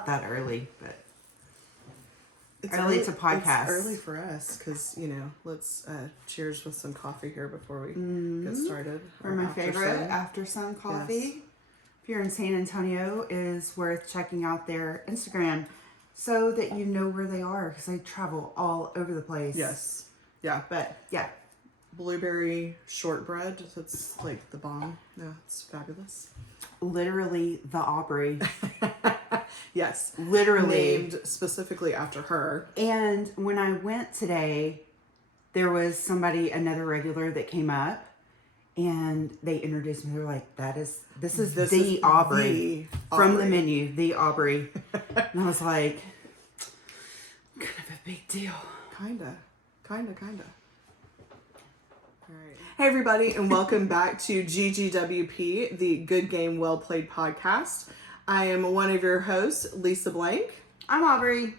not that early, but It's early to podcast. It's early for us because, let's cheers with some coffee here before we get started. For my favorite after sun coffee. Yes. If you're in San Antonio, is worth checking out their Instagram so that you know where they are because they travel all over the place. Yes. Yeah. But yeah. Blueberry shortbread. That's like the bomb. Yeah, it's fabulous. Literally the Aubrey. Yes. Literally. Named specifically after her. And when I went today, there was another regular that came up and they introduced me. They're like, this is the Aubrey from the menu, the Aubrey. And I was like, kind of a big deal. Kinda. All right. Hey everybody, and welcome back to GGWP, the Good Game Well Played podcast. I am one of your hosts, Lisa Blank. I'm Aubrey.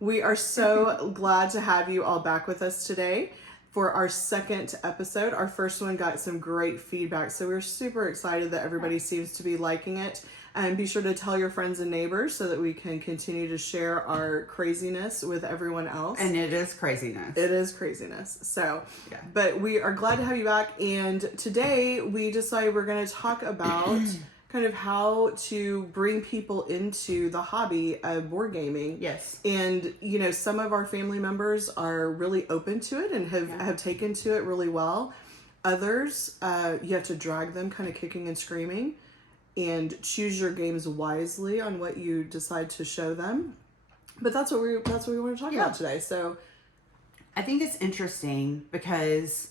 We are so glad to have you all back with us today for our second episode. Our first one got some great feedback, so we're super excited that everybody seems to be liking it. And be sure to tell your friends and neighbors so that we can continue to share our craziness with everyone else. And it is craziness. It is craziness. So, yeah. But we are glad to have you back. And today we decided we're going to talk about kind of how to bring people into the hobby of board gaming. Yes. And, some of our family members are really open to it and have taken to it really well. Others, you have to drag them kind of kicking and screaming. And choose your games wisely on what you decide to show them. But that's what we want to talk about today. So I think it's interesting because,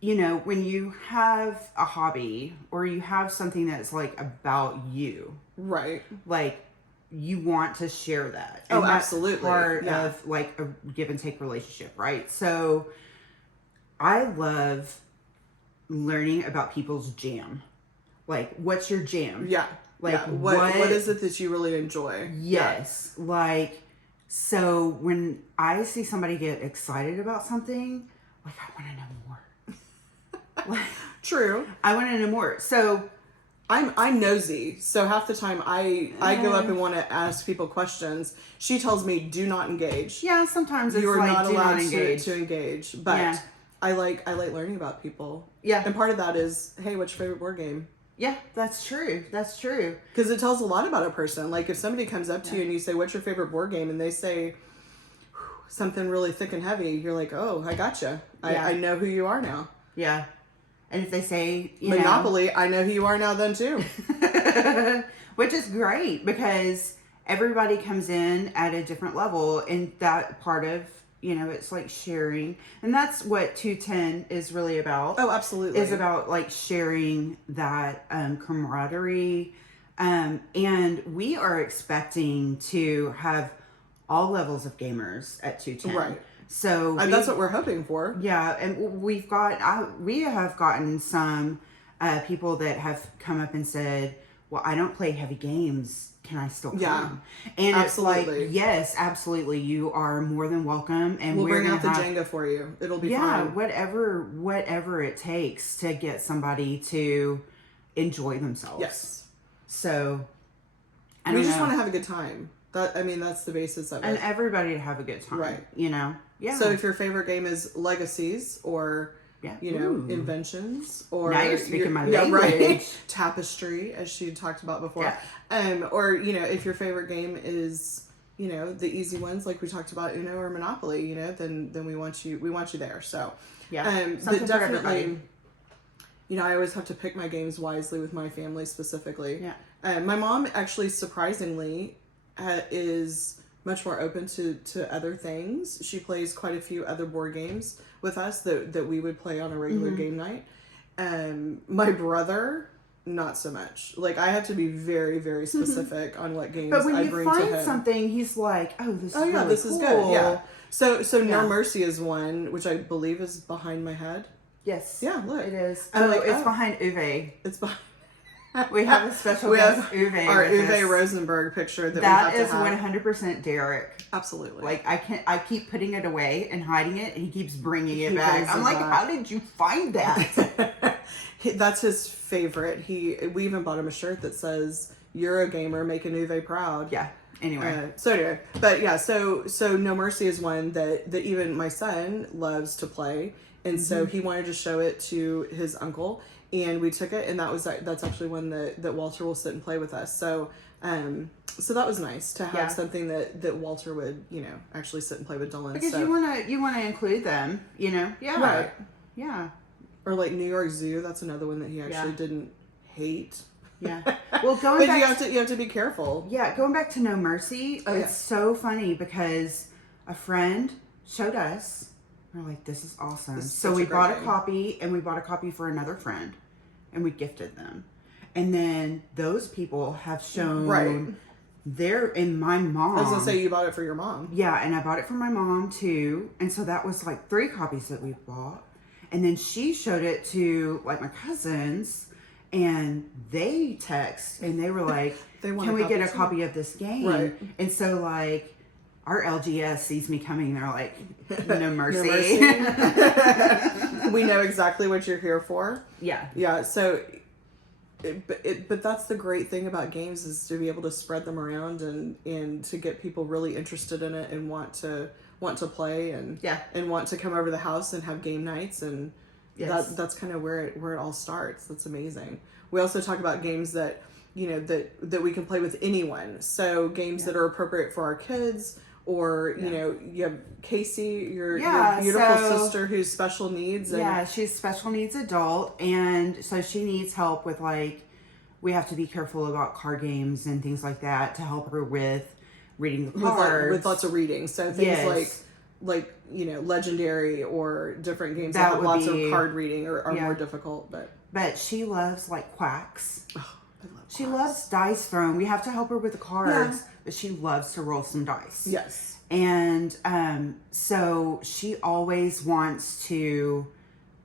when you have a hobby or you have something that's like about you. Right. Like you want to share that. And that's absolutely. Part of like a give and take relationship, right? So I love learning about people's jam. Like, what's your jam? Yeah. Like, what is it that you really enjoy? Yes. Yeah. Like, so when I see somebody get excited about something, like, I want to know more. Like, True. I want to know more. So I'm nosy. So half the time I go up and want to ask people questions. She tells me, do not engage. Yeah, sometimes it's you are like, not allowed engage. to engage. But yeah. I like learning about people. Yeah. And part of that is, hey, what's your favorite board game? Yeah, that's true. That's true. Because it tells a lot about a person. Like if somebody comes up to you and you say, what's your favorite board game? And they say something really thick and heavy. You're like, oh, I gotcha. Yeah. I know who you are now. Yeah. And if they say, Monopoly, I know who you are now then too. Which is great because everybody comes in at a different level. And that part of, it's like sharing. And that's what 210 is really about. Oh, absolutely. Is about like sharing that camaraderie. And we are expecting to have all levels of gamers at 210. Right. So that's what we're hoping for. Yeah. And we have gotten some people that have come up and said, well, I don't play heavy games. Can I still come? Yeah, and absolutely. It's like, yes, absolutely. You are more than welcome. And we'll bring out the Jenga for you. It'll be fun. Whatever it takes to get somebody to enjoy themselves. Yes. So, we just want to have a good time. That's the basis of it. And everybody to have a good time. Right. Yeah. So if your favorite game is Legacies or... inventions, or now you're speaking my language. Right? Tapestry, as she talked about before. Yeah. Or if your favorite game is the easy ones like we talked about, Uno or Monopoly, then we want you there. So something definitely. I always have to pick my games wisely with my family specifically. Yeah. My mom actually surprisingly is much more open to other things. She plays quite a few other board games with us that we would play on a regular game night. My brother, not so much. Like I have to be very, very specific on what games I bring to him. But when you find something, he's like, "Oh, this is really this cool. is good." Yeah. So No Mercy is one which I believe is behind my head. Yes. Yeah. Look, it is. I'm like, it's behind Uwe. It's behind. We have a special guest, Uwe. Our Uwe Rosenberg picture that we have to have. 100% Derek. Absolutely. Like I keep putting it away and hiding it, and he keeps bringing it back. I'm like, how did you find that? That's his favorite. We even bought him a shirt that says "You're a gamer, making Uwe proud." Yeah. Anyway. But yeah, so No Mercy is one that even my son loves to play, and so he wanted to show it to his uncle, and we took it, and that's actually one that Walter will sit and play with us. So that was nice to have something that Walter would actually sit and play with Dylan, because you wanna include them, right, yeah, or like New York Zoo. That's another one that he actually didn't hate. Yeah. Well, but you have to be careful. Yeah, going back to No Mercy, it's so funny because a friend showed us. We're like, this is awesome. So we bought a copy, and we bought a copy for another friend, and we gifted them. And then those people have shown my mom. I was gonna say you bought it for your mom. Yeah, and I bought it for my mom too. And so that was like 3 copies that we bought. And then she showed it to like my cousins. And they text and they were like, can we get a copy of this game? Right. And so like our LGS sees me coming. They're like, no mercy. No mercy. We know exactly what you're here for. Yeah. Yeah. So, but that's the great thing about games is to be able to spread them around and to get people really interested in it and want to play and want to come over to the house and have game nights and. Yes. That's kind of where it all starts. That's amazing. We also talk about games that that we can play with anyone. So games that are appropriate for our kids, or you have Casey, your beautiful sister who's special needs. And she's special needs adult, and so she needs help with like we have to be careful about card games and things like that to help her with reading the cards with lots of reading. So things like Legendary or different games that have lots of card reading are more difficult, but she loves like quacks. Oh, I love she loves dice throwing. We have to help her with the cards, but she loves to roll some dice. Yes. And so she always wants to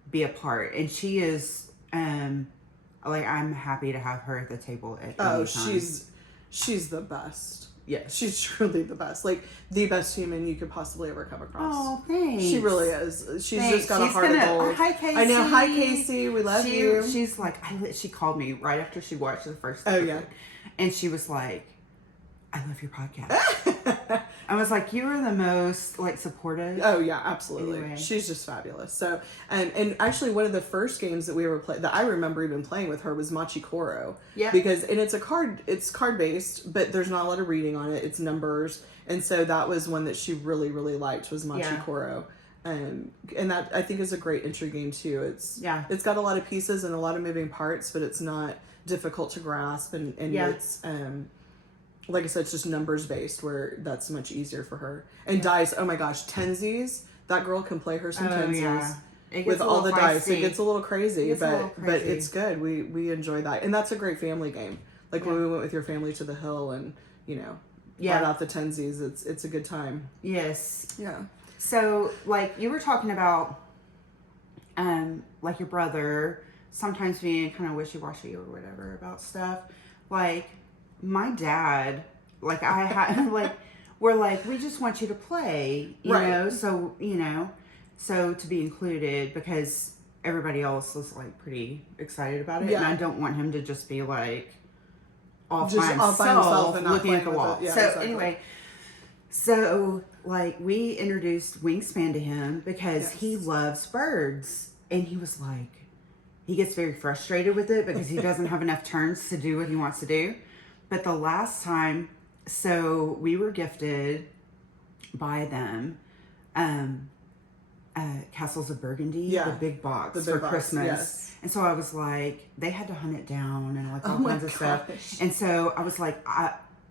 be a part, and she is like I'm happy to have her at the table at any time. She's the best. Yes. She's truly the best. Like, the best human you could possibly ever come across. Oh, thanks. She really is. She's just got a heart of gold. Hi, Casey. I know. Hi, Casey. We love you. She's like, she called me right after she watched the first episode. Oh, yeah. And she was like, I love your podcast. I was like, you are the most like supportive. Oh yeah, absolutely. Anyway. She's just fabulous. So, and actually one of the first games that we ever played that I remember even playing with her was Machi Koro. Yeah. Because it's card based, but there's not a lot of reading on it. It's numbers, and so that was one that she really really liked was Machi Koro. And that I think is a great entry game too. It's got a lot of pieces and a lot of moving parts, but it's not difficult to grasp, and it's like I said, it's just numbers based where that's much easier for her. And dice, oh my gosh, tensies. That girl can play her some tensies. Yeah. With all the dice. It gets a little crazy, but it's good. We enjoy that. And that's a great family game. Like when we went with your family to the hill and, brought out the tensies, it's a good time. Yes. Yeah. So like you were talking about like your brother sometimes being kind of wishy-washy or whatever about stuff. Like my dad, like I had, like, we're like, we just want you to play, you know, so to be included because everybody else was like pretty excited about it. Yeah. And I don't want him to just be like off by himself and looking at the wall. Yeah, so exactly. Anyway, so like we introduced Wingspan to him because he loves birds, and he was like, he gets very frustrated with it because he doesn't have enough turns to do what he wants to do. But the last time, so we were gifted by them Castles of Burgundy, the big box for Christmas. Yes. And so I was like, they had to hunt it down and like all kinds of stuff. And so I was like,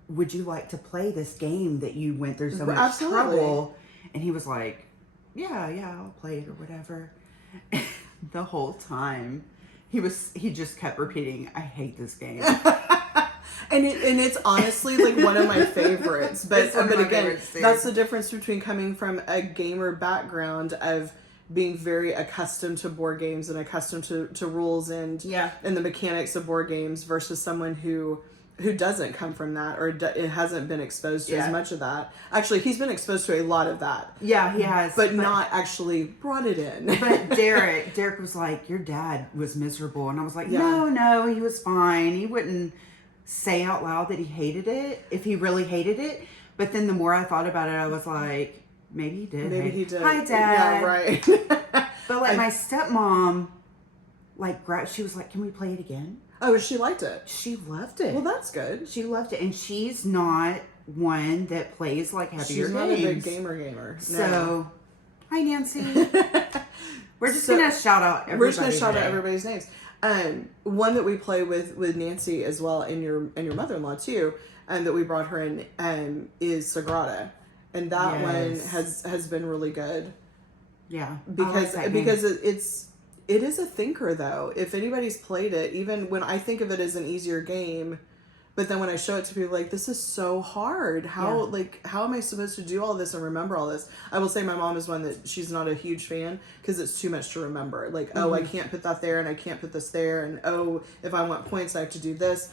would you like to play this game that you went through so much trouble? And he was like, yeah, I'll play it or whatever. The whole time he just kept repeating, I hate this game. And it's honestly like one of my favorites. But again, that's the difference between coming from a gamer background of being very accustomed to board games and accustomed to rules and the mechanics of board games versus someone who doesn't come from that or it hasn't been exposed to as much of that. Actually, he's been exposed to a lot of that. Yeah, he has. But not actually brought it in. But Derek was like, your dad was miserable. And I was like, no, he was fine. He wouldn't say out loud that he hated it, if he really hated it. But then the more I thought about it, I was like, maybe he did. Maybe he did. Hi, Dad. Yeah, right. But like my stepmom, like she was like, can we play it again? Oh, she liked it. She loved it. Well, that's good. She loved it. And she's not one that plays like heavier She's games. not a big gamer. So, hi, Nancy. We're just going to shout out everybody. We're just going to shout out everybody's names. One that we play with Nancy as well, and your mother-in-law too, and that we brought her in is Sagrada. And that one has been really good. Yeah. Because it is a thinker though. If anybody's played it, even when I think of it as an easier game, but then when I show it to people, like, this is so hard. How am I supposed to do all this and remember all this? I will say my mom is one that she's not a huge fan because it's too much to remember. Like, oh, I can't put that there and I can't put this there. And, oh, if I want points, I have to do this.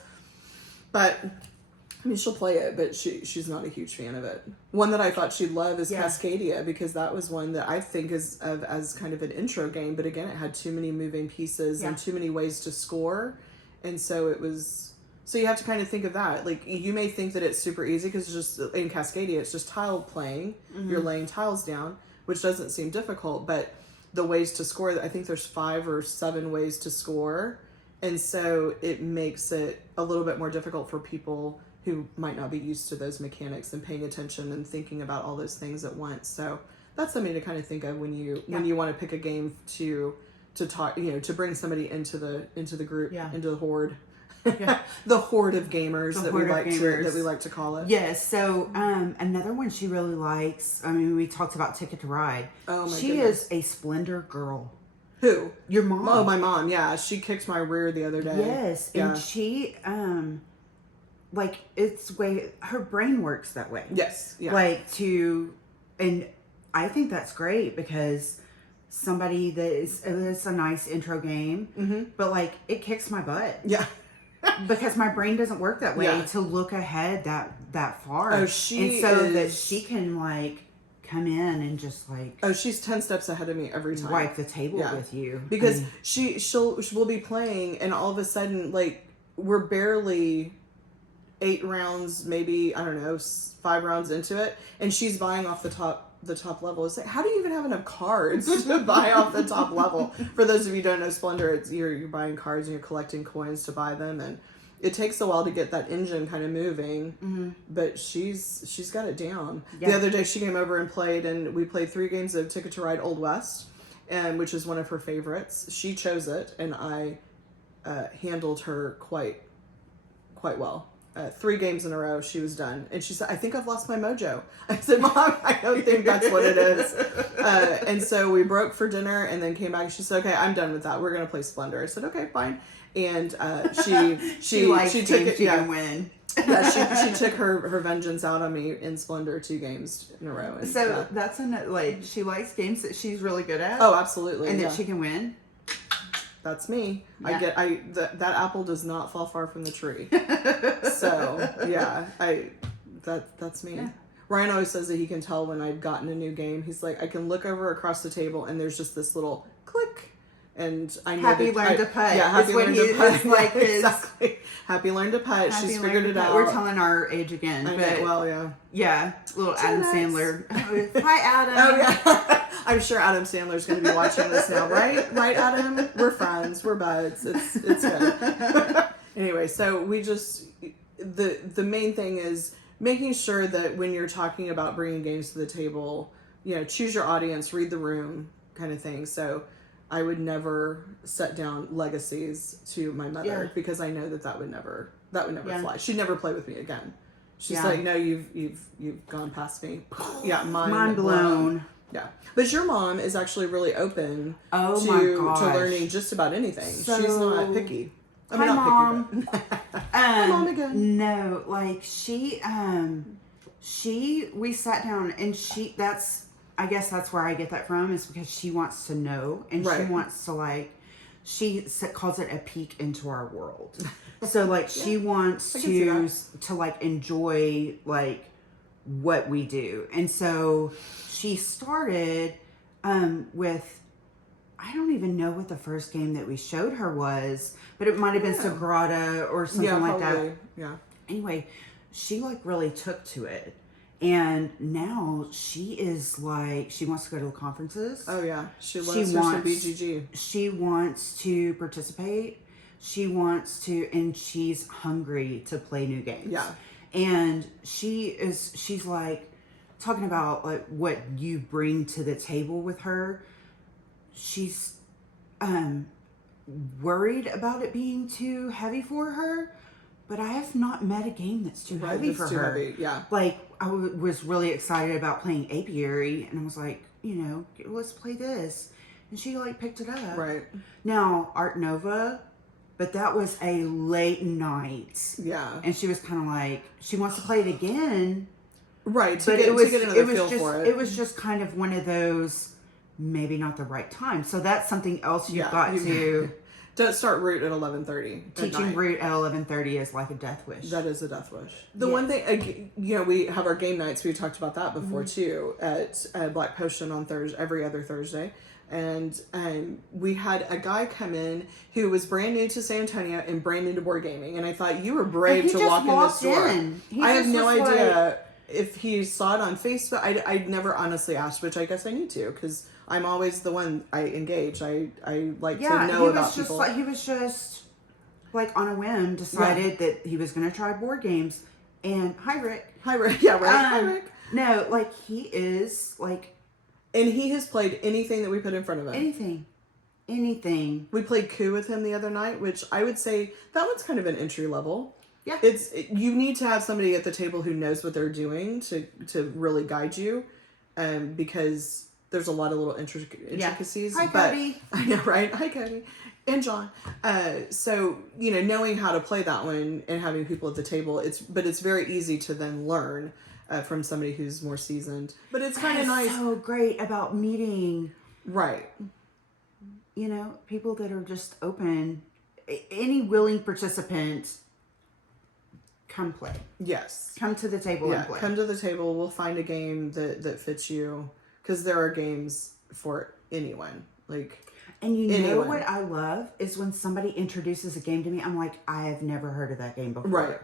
But, I mean, she'll play it, but she's not a huge fan of it. One that I thought she'd love is Cascadia, because that was one that I think as kind of an intro game. But again, it had too many moving pieces and too many ways to score. And so it was... So you have to kind of think of that. Like, you may think that it's super easy because it's just, in Cascadia, it's just tile playing. You're laying tiles down, which doesn't seem difficult. But the ways to score, I think there's 5 or 7 ways to score. And so it makes it a little bit more difficult for people who might not be used to those mechanics and paying attention and thinking about all those things at once. So that's something to kind of think of when you want to pick a game to talk, to bring somebody into the group, into the horde. Yeah. The horde of gamers that we like to call it. Yes. So another one she really likes. I mean, we talked about Ticket to Ride. Oh my She goodness. is a Splendor girl. Who? Your mom. Oh, my mom. Yeah, she kicked my rear the other day. Yes, and she it's way her brain works that way. Yes. Yeah. And I think that's great because somebody it's a nice intro game, but like it kicks my butt. Yeah. Because my brain doesn't work that way to look ahead that far. Oh, that she can like come in and just like she's 10 steps ahead of me every time. Wipe the table with you. Because she'll be playing and all of a sudden, like, we're barely 8 rounds, maybe, I don't know, 5 rounds into it, and she's buying off the top level. It's like, how do you even have enough cards to buy off the top level? For those of you who don't know Splendor, it's you're buying cards and you're collecting coins to buy them, and it takes a while to get that engine kind of moving. But she's got it down. The other day she came over and played, and we played 3 games of Ticket to Ride Old West, and which is one of her favorites. She chose it, and I handled her quite well. 3 games in a row, she was done. And she said, I think I've lost my mojo. I said, Mom, I don't think that's what it is. And so we broke for dinner and then came back. She said, okay, I'm done with that. We're going to play Splendor. I said, okay, fine. And she took it. Yeah, win. She took her vengeance out on me in Splendor 2 games in a row. And, so that's she likes games that she's really good at. Oh, absolutely. And that she can win. That's me. Yeah. That apple does not fall far from the tree. So yeah, that's me. Yeah. Ryan always says that he can tell when I've gotten a new game. He's like, I can look over across the table and there's just this little click, and I know Happy learned to putt. Yeah, Happy learned to putt. It's like exactly. Happy learned to putt. She's figured it out. We're telling our age again. Yeah, little Adam Sandler. Hi, Adam. Oh yeah. I'm sure Adam Sandler's going to be watching this now, right? Right, Adam? We're friends. We're buds. It's good. Anyway, so we just the main thing is making sure that when you're talking about bringing games to the table, choose your audience, read the room, kind of thing. So I would never set down legacies to my mother because I know that would never fly. She'd never play with me again. She's like, no, you've gone past me. Yeah, mind blown. Yeah, but your mom is actually really open to learning just about anything. So, she's not picky. Hi, Mom. Picky, hi, Mom again. No, like we sat down and I guess that's where I get that from, is because she wants to know and she wants to she calls it a peek into our world. So she wants to enjoy what we do. And so she started with I don't even know what the first game that we showed her was, but it might have been Sagrada or something like that. Yeah. Anyway, she like really took to it. And now she is like, she wants to go to the conferences. Oh yeah, she wants some BGG. She wants to participate. She wants to, and she's hungry to play new games. Yeah. And she's like talking about like what you bring to the table with her. She's worried about it being too heavy for her. But I have not met a game that's too heavy for her. Heavy, yeah. Like, I was really excited about playing Apiary, and I was like, let's play this. And she, like, picked it up. Right. Now, Art Nova, but that was a late night. Yeah. And she was kind of like, she wants to play it again. Right, to get another feel for it. It was just kind of one of those, maybe not the right time. So that's something else you've got to... Don't start root at 11:30. Teaching root at 11:30 is like a death wish. That is a death wish. The one thing, we have our game nights. We talked about that before too at Black Potion on every other Thursday, and we had a guy come in who was brand new to San Antonio and brand new to board gaming, and I thought you were brave to walk in this door. I have no idea if he saw it on Facebook. I never honestly asked, which I guess I need to because I'm always the one I engage. I like to know about people. He was just like on a whim decided that he was going to try board games. And hi Rick. Yeah, right. Hi Rick. No, like he is like, and he has played anything that we put in front of him. Anything. We played Coup with him the other night, which I would say that one's kind of an entry level. Yeah. You need to have somebody at the table who knows what they're doing to really guide you, because there's a lot of little intricacies. Hi, Cody. I know, right? Hi, Cody. And John. So, knowing how to play that one and having people at the table, it's very easy to then learn from somebody who's more seasoned. But it's kind of nice. So great about meeting. Right. People that are just open. Any willing participant, come play. Yes. Come to the table and play. Come to the table. We'll find a game that fits you. Because there are games for anyone. And know what I love is when somebody introduces a game to me, I'm like, I have never heard of that game before. Right.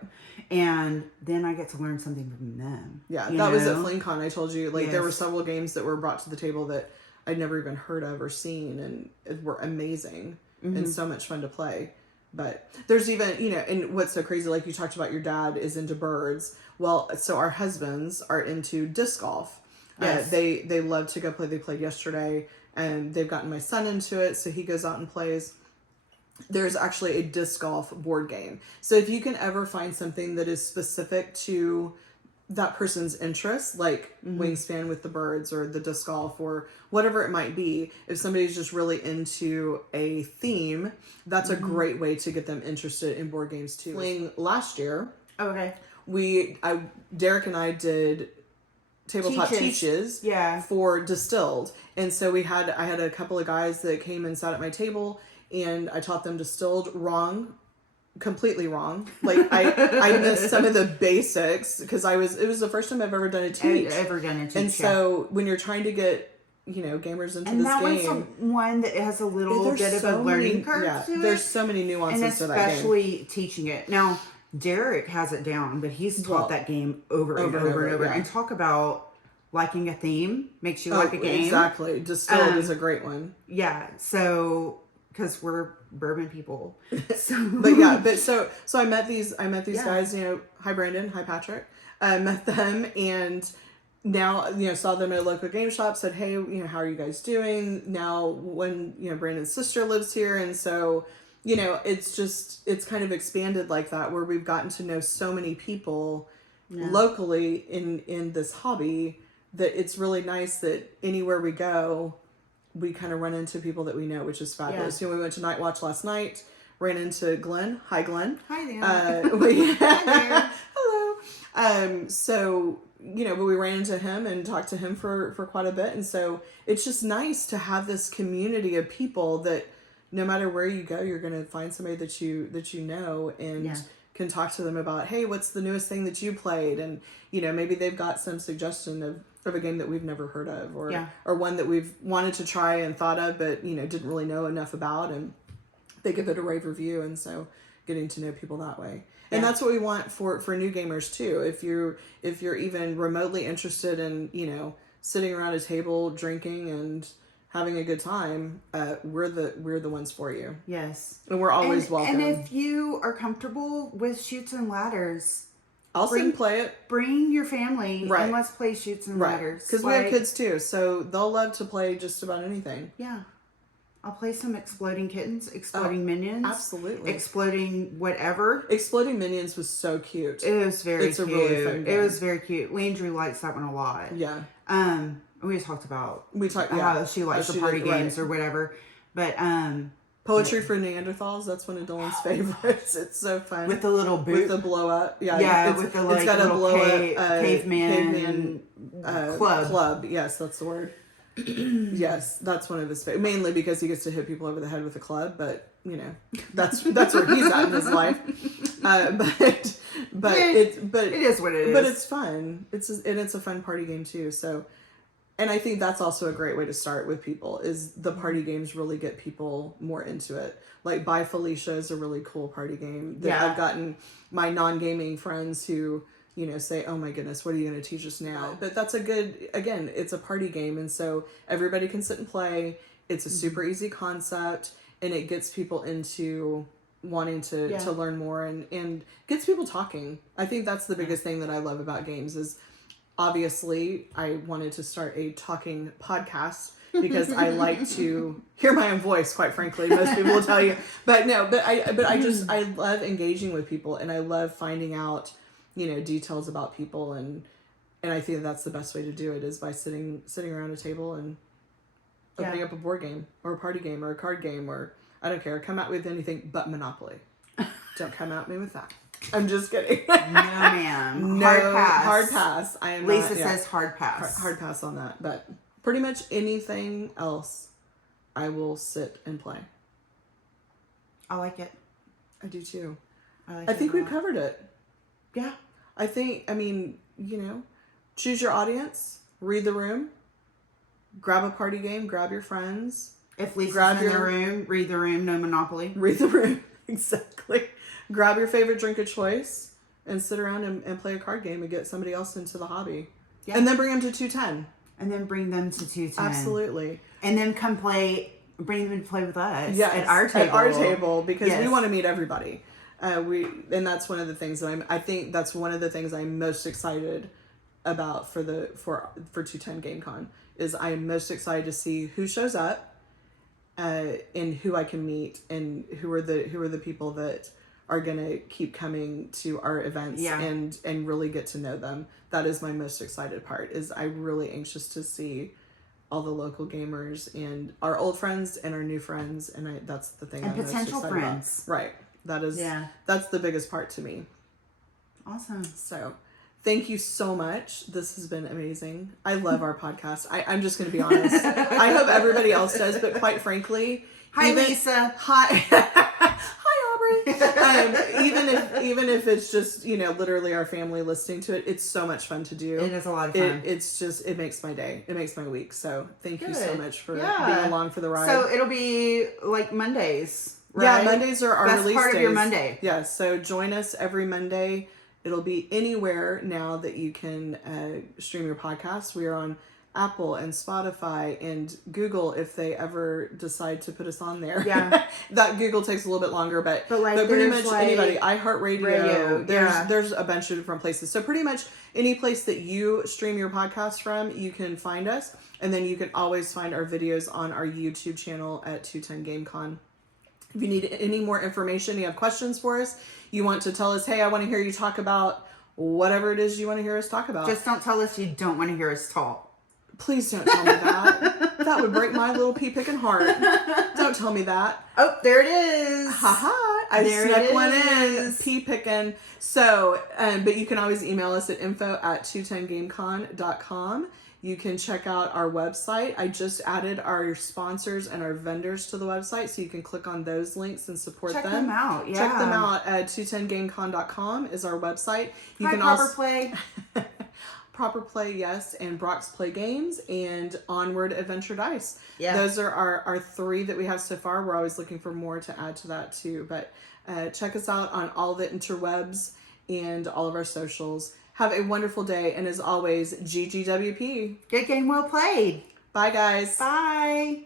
And then I get to learn something from them. Yeah, that was at FlingCon. I told you, there were several games that were brought to the table that I'd never even heard of or seen, and were amazing and so much fun to play. But there's even, and what's so crazy, like you talked about your dad is into birds. Well, so our husbands are into disc golf. Yes. They love to go play. They played yesterday, and they've gotten my son into it, so he goes out and plays. There's actually a disc golf board game. So if you can ever find something that is specific to that person's interests, like Wingspan with the birds or the disc golf or whatever it might be, if somebody's just really into a theme, that's a great way to get them interested in board games too. Last year, Derek and I did tabletop teaches for Distilled, and so I had a couple of guys that came and sat at my table, and I taught them Distilled completely wrong. I missed some of the basics because it was the first time I've ever done a teach. And so when you're trying to get gamers into this game, one's one that has a little bit of a learning curve to it. There's so many nuances to that game, especially teaching it now. Derek has it down, but he's taught that game over and over. And talk about liking a theme makes you like a game. Exactly. Distilled is a great one. Yeah. So, because we're bourbon people. So. So I met these guys, hi Brandon, hi Patrick. I met them, and now, saw them at a local game shop, said, hey, how are you guys doing? Now, when, Brandon's sister lives here, and so, it's kind of expanded like that, where we've gotten to know so many people locally in this hobby that it's really nice that anywhere we go, we kind of run into people that we know, which is fabulous. We went to Night Watch last night, ran into Glenn. Hi, Glenn. Hi there. Hi there. Hello. So, but we ran into him and talked to him for quite a bit. And so it's just nice to have this community of people that no matter where you go, you're going to find somebody that you know and can talk to them about, hey, what's the newest thing that you played? And, maybe they've got some suggestion of, of a game that we've never heard of, or Yeah. or one that we've wanted to try and thought of, but didn't really know enough about, and they give it a rave review, and so getting to know people that way. And that's what we want for new gamers too. If you're even remotely interested in sitting around a table drinking and having a good time, we're the ones for you. Yes. And we're always welcome. And if you are comfortable with Chutes and Ladders, I'll sit and play it. Bring your family Right. and let's play Chutes and Ladders. Because we have kids too, so they'll love to play just about anything. Yeah. I'll play some Exploding Kittens, Exploding Minions. Absolutely. Exploding whatever. Exploding Minions was so cute. It was very cute. A really fun game. It was very cute. Landry likes that one a lot. Yeah. We talked about how how she likes the party games or whatever. But Poetry for Neanderthals, that's one of Dylan's favorites. It's so fun. with the little boot. With the blow up. Yeah, with the it's got little a blow caveman club. Yes, that's the word. Yes, that's one of his favorites. Mainly because he gets to hit people over the head with a club, but that's where he's at in his life. But it is what it is. But it's fun. It's a fun party game too. So, and I think that's also a great way to start with people. Is the party games really get people more into it? Like Bye Felicia is a really cool party game that I've gotten my non-gaming friends who say, oh my goodness, what are you going to teach us now? But that's it's a party game. And so everybody can sit and play. It's a super easy concept, and it gets people into wanting to learn more and gets people talking. I think that's the biggest thing that I love about games is obviously I wanted to start a talking podcast because I like to hear my own voice, quite frankly. Most people will tell you. But no, I love engaging with people, and I love finding out details about people, and I think that's the best way to do it is by sitting around a table and opening up a board game or a party game or a card game, or I don't care, come out with anything but Monopoly. Don't come at me with that. I'm just kidding. No, ma'am. No, hard pass. I am Lisa not, says hard pass. Hard pass on that, but pretty much anything else I will sit and play. I like it. I do too. I think we've covered it. Yeah. Choose your audience, read the room, grab a party game, grab your friends. If Lisa's in the room, read the room, no Monopoly. Read the room, exactly. Grab your favorite drink of choice and sit around and play a card game and get somebody else into the hobby. Yeah. And then bring them to 210. And then bring them to 210. Absolutely. And then bring them to play with us. Yes, at our table. At our table, because we want to meet everybody. And that's one of the things that I think that's one of the things I'm most excited about for 210 GameCon is I'm most excited to see who shows up, and who I can meet, and who are the people that are gonna keep coming to our events and really get to know them. That is my most excited part. Is I'm really anxious to see all the local gamers and our old friends and our new friends, and that's the thing. And I'm potential most friends, about. Right? That's the biggest part to me. Awesome. So, thank you so much. This has been amazing. I love our podcast. I'm just going to be honest. I hope everybody else does, but quite frankly, hi Lisa. Hi Aubrey. Even if it's just literally our family listening to it, it's so much fun to do. It is a lot of fun. It makes my day. It makes my week. So thank you so much for being along for the ride. So it'll be like Mondays, right? Yeah, Mondays are our release days. That's part of your Monday. Yeah, so join us every Monday. It'll be anywhere now that you can stream your podcast. We are on Apple and Spotify and Google if they ever decide to put us on there. Yeah. That Google takes a little bit longer, but pretty much anybody. iHeartRadio. There's a bunch of different places. So pretty much any place that you stream your podcast from, you can find us. And then you can always find our videos on our YouTube channel at 210 GameCon. If you need any more information, you have questions for us, you want to tell us, hey, I want to hear you talk about whatever it is you want to hear us talk about. Just don't tell us you don't want to hear us talk. Please don't tell me that. That would break my little pea-picking heart. Don't tell me that. Oh, there it is. Ha-ha. I snuck one in. Pea-picking. So, but you can always email us at info@210gamecon.com. You can check out our website. I just added our sponsors and our vendors to the website, so you can click on those links and support them. Check them out. Yeah. Check them out at 210gamecon.com is our website. You Hi, can Proper also Play. Proper Play, yes, and Brock's Play Games, and Onward Adventure Dice. Yeah. Those are our 3 that we have so far. We're always looking for more to add to that too. But check us out on all the interwebs and all of our socials. Have a wonderful day, and as always, GGWP. Good game, well played. Bye, guys. Bye.